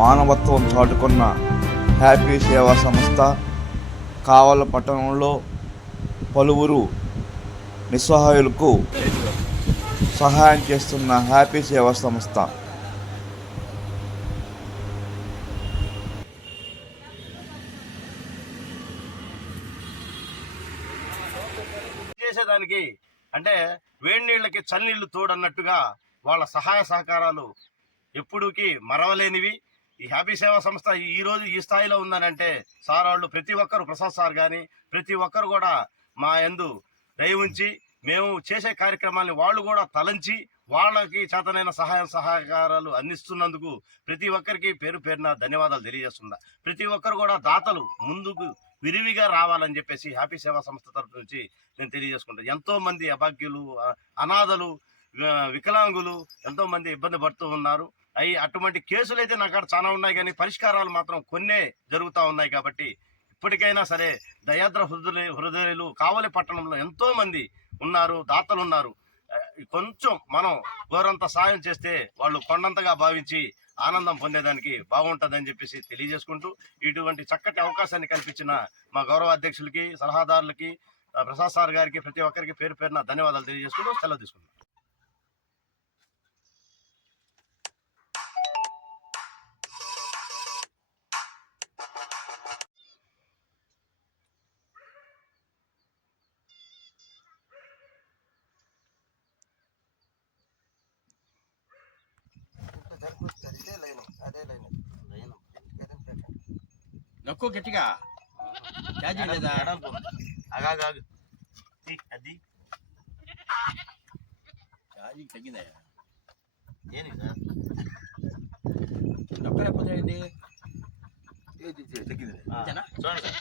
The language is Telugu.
మానవత్వం చాటుకున్న హ్యాపీ సేవా సంస్థ కావల పట్టణంలో పలువురు నిస్సహాయులకు సహాయం చేస్తున్న హ్యాపీ సేవా సంస్థ. చేసేదానికి అంటే వేడి నీళ్ళకి చన్నీళ్ళు తోడన్నట్టుగా వాళ్ళ సహాయ సహకారాలు ఎప్పుడుకి మరవలేనివి. ఈ హ్యాపీ సేవా సంస్థ ఈ ఈ రోజు ఈ స్థాయిలో ఉందనంటే సార్ వాళ్ళు ప్రతి ఒక్కరు ప్రసాద్ సార్ కానీ ప్రతి ఒక్కరు కూడా మా యందు దయ ఉంచి మేము చేసే కార్యక్రమాన్ని వాళ్ళు కూడా తలంచి వాళ్ళకి చేతనైన సహాయ సహకారాలు అందిస్తున్నందుకు ప్రతి ఒక్కరికి పేరు పేరున ధన్యవాదాలు తెలియజేస్తుందా ప్రతి ఒక్కరు కూడా దాతలు ముందుకు విరివిగా రావాలని చెప్పేసి హ్యాపీ సేవా సంస్థ తరఫు నుంచి నేను తెలియజేసుకుంటాను ఎంతోమంది అభాగ్యులు అనాథలు వికలాంగులు ఎంతోమంది ఇబ్బంది పడుతూ ఉన్నారు. అవి అటువంటి కేసులు అయితే నాకు చాలా ఉన్నాయి కానీ పరిష్కారాలు మాత్రం కొన్నే జరుగుతూ ఉన్నాయి కాబట్టి ఇప్పటికైనా సరే దయాద్ర హృదయ హృదయులు కావలి పట్టణంలో ఎంతో మంది ఉన్నారు దాతలు ఉన్నారు. కొంచెం మనం గోరంత సాయం చేస్తే వాళ్ళు కొండంతగా భావించి ఆనందం పొందేదానికి బాగుంటుందని చెప్పేసి తెలియజేసుకుంటూ ఇటువంటి చక్కటి అవకాశాన్ని కల్పించిన మా గౌరవ అధ్యక్షులకి సలహాదారులకి ప్రసాద్ సార్ గారికి ప్రతి ఒక్కరికి పేరు పేరున ధన్యవాదాలు తెలియజేసుకుంటూ సెలవు తీసుకుంటాం నొక్కు గట్టిగా. ఛార్జింగ్ లేదా? ఆగాగాగు తీ, అది. ఛార్జింగ్ తగ్గిందయ్యా దేనికి సార్? నొక్కలేకపోతే ఏంటి తగ్గింది. చూడండి సార్.